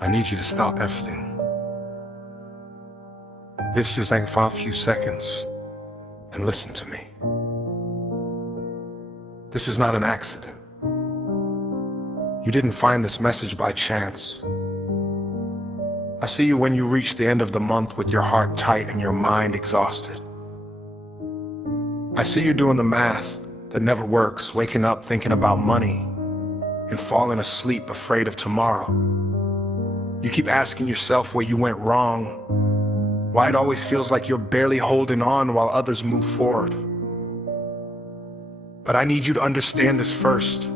I need you to stop everything. This just ain't for a few seconds and listen to me. This is not an accident. You didn't find this message by chance. I see you when you reach the end of the month with your heart tight and your mind exhausted. I see you doing the math that never works, waking up thinking about money and falling asleep afraid of tomorrow. You keep asking yourself where you went wrong, why it always feels like you're barely holding on while others move forward. But I need you to understand this first.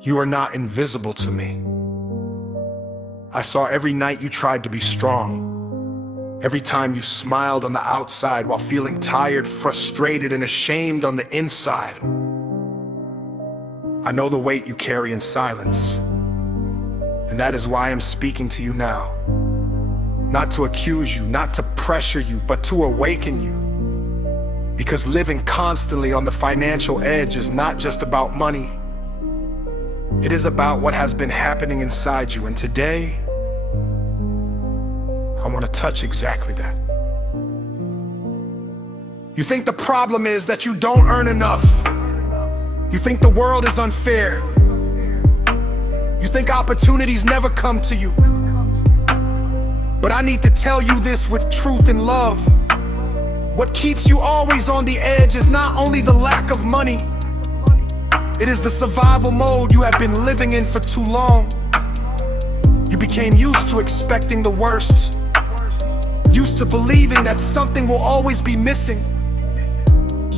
You are not invisible to me. I saw every night you tried to be strong, every time you smiled on the outside while feeling tired, frustrated, and ashamed on the inside. I know the weight you carry in silence, and that is why I'm speaking to you now. Not to accuse you, not to pressure you, but to awaken you. Because living constantly on the financial edge is not just about money. It is about what has been happening inside you, and today, I want to touch exactly that. You think the problem is that you don't earn enough. You think the world is unfair. You think opportunities never come to you. But I need to tell you this with truth and love. What keeps you always on the edge is not only the lack of money, it is the survival mode you have been living in for too long. You became used to expecting the worst, used to believing that something will always be missing,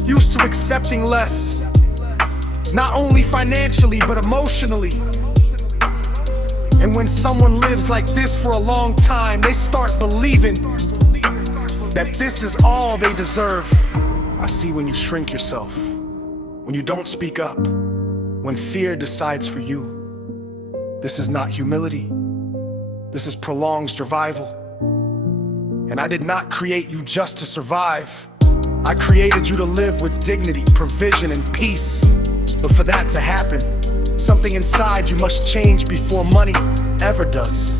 used to accepting less, not only financially but emotionally. And when someone lives like this for a long time, they start believing that this is all they deserve. I see when you shrink yourself, when you don't speak up, when fear decides for you. This is not humility. This is prolonged survival. And I did not create you just to survive. I created you to live with dignity, provision, and peace. But for that to happen, something inside you must change before money ever does.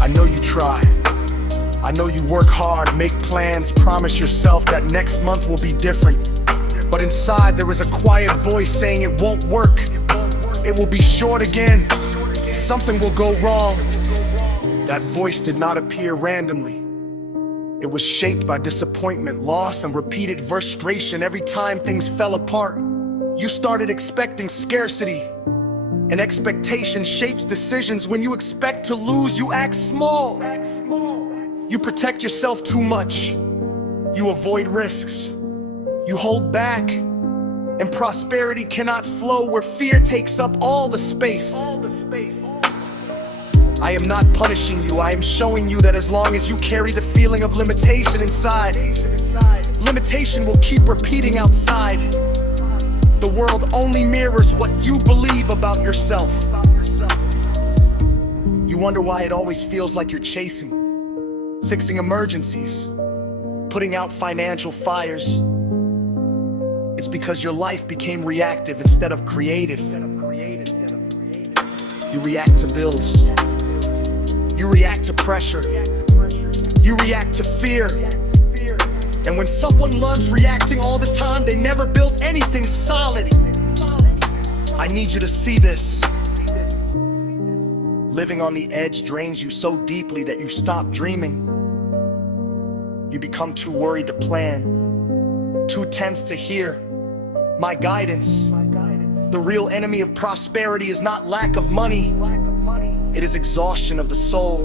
I know you try. I know you work hard, make plans, promise yourself that next month will be different. But inside there is a quiet voice saying it won't work. It will be short again. Something will go wrong. That voice did not appear randomly. It was shaped by disappointment, loss, and repeated frustration every time things fell apart. You started expecting scarcity. And expectation shapes decisions. When you expect to lose, you act small. You protect yourself too much. You avoid risks. You hold back. And prosperity cannot flow where fear takes up all the space. I am not punishing you. I am showing you that as long as you carry the feeling of limitation inside, limitation will keep repeating outside. The world only mirrors what you believe about yourself. You wonder why it always feels like you're chasing, fixing emergencies, putting out financial fires. It's because your life became reactive instead of creative. You react to bills. You react to pressure. You react to fear. And when someone loves reacting all the time, they never built anything solid. I need you to see this. Living on the edge drains you so deeply that you stop dreaming. You become too worried to plan, too tense to hear my guidance. The real enemy of prosperity is not lack of money. It is exhaustion of the soul.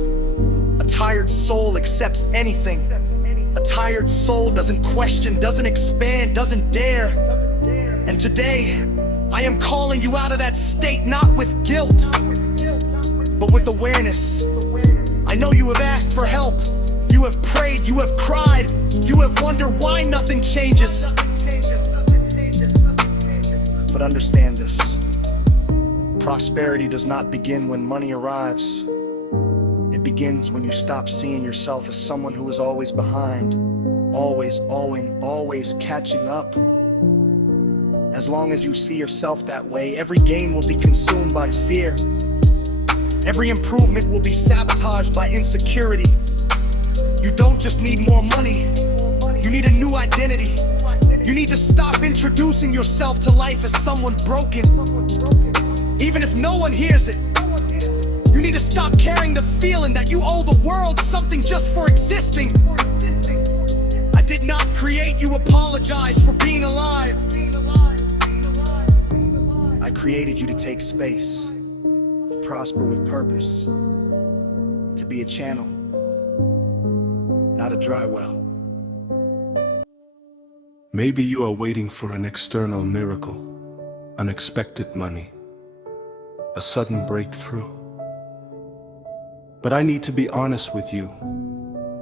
A tired soul accepts anything. A tired soul doesn't question, doesn't expand, doesn't dare. And today, I am calling you out of that state, not with guilt, but with awareness. I know you have asked for help. You have prayed, you have cried. You have wondered why nothing changes. But understand this. Prosperity does not begin when money arrives. It begins when you stop seeing yourself as someone who is always behind, always owing, always catching up, As long as you see yourself that way, every gain will be consumed by fear. Every improvement will be sabotaged by insecurity. You don't just need more money, you need a new identity. You need to stop introducing yourself to life as someone broken, even if no one hears it. You need to stop carrying the feeling that you owe the world something just for existing. I did not create you, apologize for being alive. I created you to take space, to prosper with purpose, to be a channel, not a dry well. Maybe you are waiting for an external miracle, unexpected money, a sudden breakthrough. But I need to be honest with you.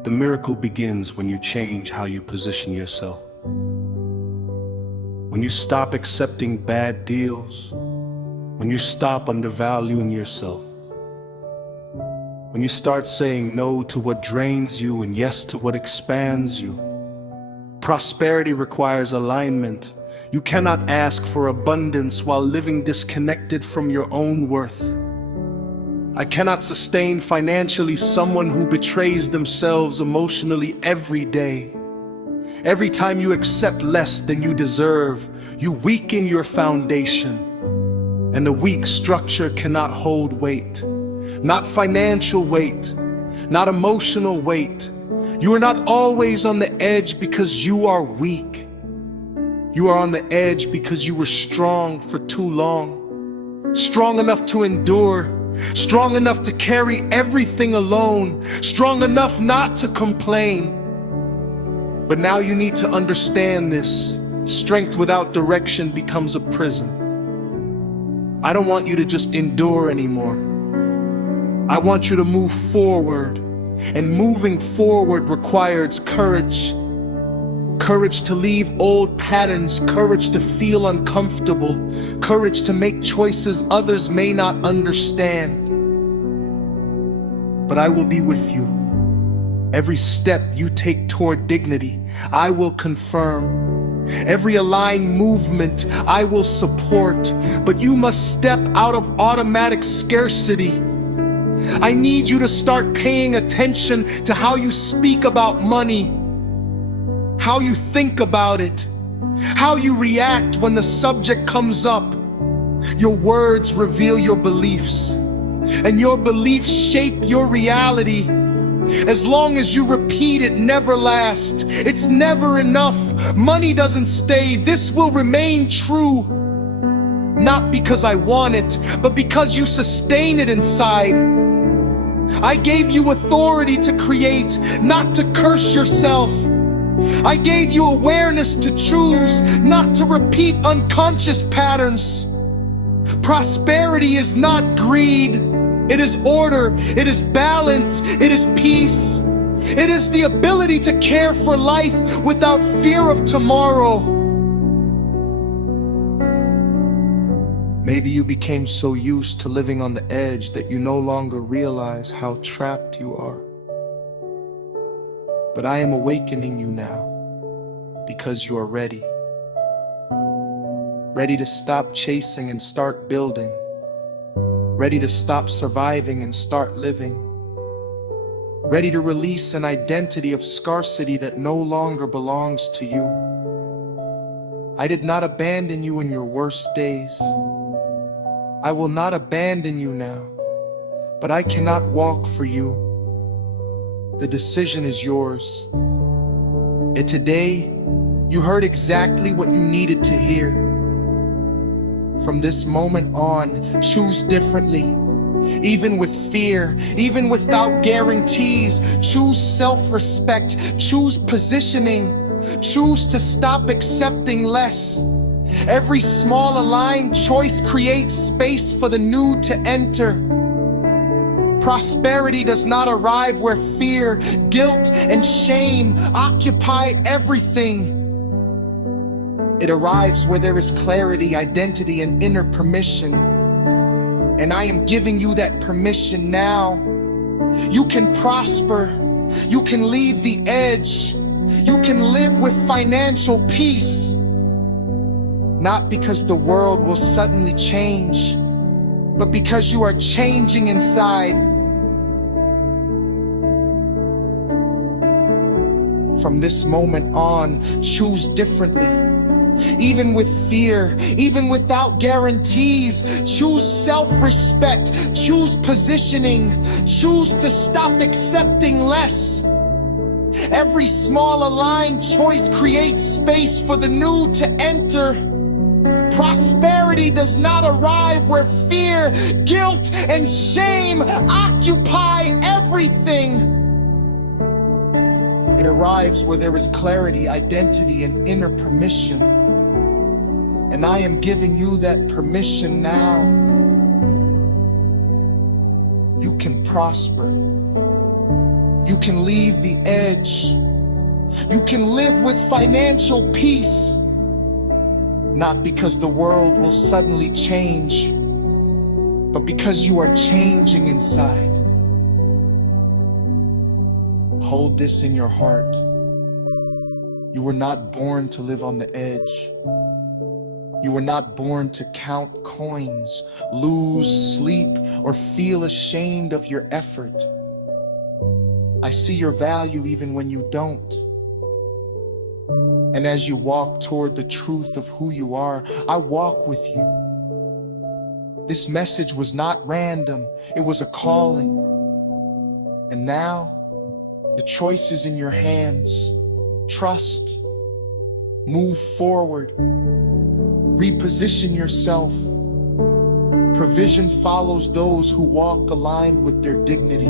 The miracle begins when you change how you position yourself. When you stop accepting bad deals, when you stop undervaluing yourself, when you start saying no to what drains you and yes to what expands you. Prosperity requires alignment. You cannot ask for abundance while living disconnected from your own worth. I cannot sustain financially someone who betrays themselves emotionally every day. Every time you accept less than you deserve, you weaken your foundation. And a weak structure cannot hold weight. Not financial weight, not emotional weight. You are not always on the edge because you are weak. You are on the edge because you were strong for too long. Strong enough to endure, strong enough to carry everything alone, strong enough not to complain. But now you need to understand this. Strength without direction becomes a prison. I don't want you to just endure anymore. I want you to move forward. And moving forward requires courage. Courage to leave old patterns, courage to feel uncomfortable, courage to make choices others may not understand. But I will be with you. Every step you take toward dignity, I will confirm. Every aligned movement, I will support. But you must step out of automatic scarcity. I need you to start paying attention to how you speak about money, how you think about it, how you react when the subject comes up. Your words reveal your beliefs, and your beliefs shape your reality. As long as you repeat it never lasts, it's never enough, money doesn't stay, this will remain true. Not because I want it, but because you sustain it inside. I gave you authority to create, not to curse yourself. I gave you awareness to choose, not to repeat unconscious patterns. Prosperity is not greed. It is order, it is balance, it is peace. It is the ability to care for life without fear of tomorrow. Maybe you became so used to living on the edge that you no longer realize how trapped you are. But I am awakening you now because you are ready. Ready to stop chasing and start building. Ready to stop surviving and start living. Ready to release an identity of scarcity that no longer belongs to you. I did not abandon you in your worst days. I will not abandon you now, but I cannot walk for you. The decision is yours. And today, you heard exactly what you needed to hear. From this moment on, choose differently. Even with fear, even without guarantees, choose self-respect, choose positioning, choose to stop accepting less. Every small aligned choice creates space for the new to enter. Prosperity does not arrive where fear, guilt, and shame occupy everything. It arrives where there is clarity, identity, and inner permission. And I am giving you that permission now. You can prosper. You can leave the edge. You can live with financial peace. Not because the world will suddenly change, but because you are changing inside. From this moment on, choose differently. Even with fear, even without guarantees, choose self-respect, choose positioning, choose to stop accepting less. Every small aligned choice creates space for the new to enter. Prosperity does not arrive where fear, guilt, and shame occupy everything. It arrives where there is clarity, identity, and inner permission. And I am giving you that permission now. You can prosper. You can leave the edge. You can live with financial peace. Not because the world will suddenly change, but because you are changing inside. Hold this in your heart. You were not born to live on the edge. You were not born to count coins, lose sleep, or feel ashamed of your effort. I see your value even when you don't. And as you walk toward the truth of who you are, I walk with you. This message was not random, it was a calling. And now, the choice is in your hands. Trust, move forward, reposition yourself. Provision follows those who walk aligned with their dignity.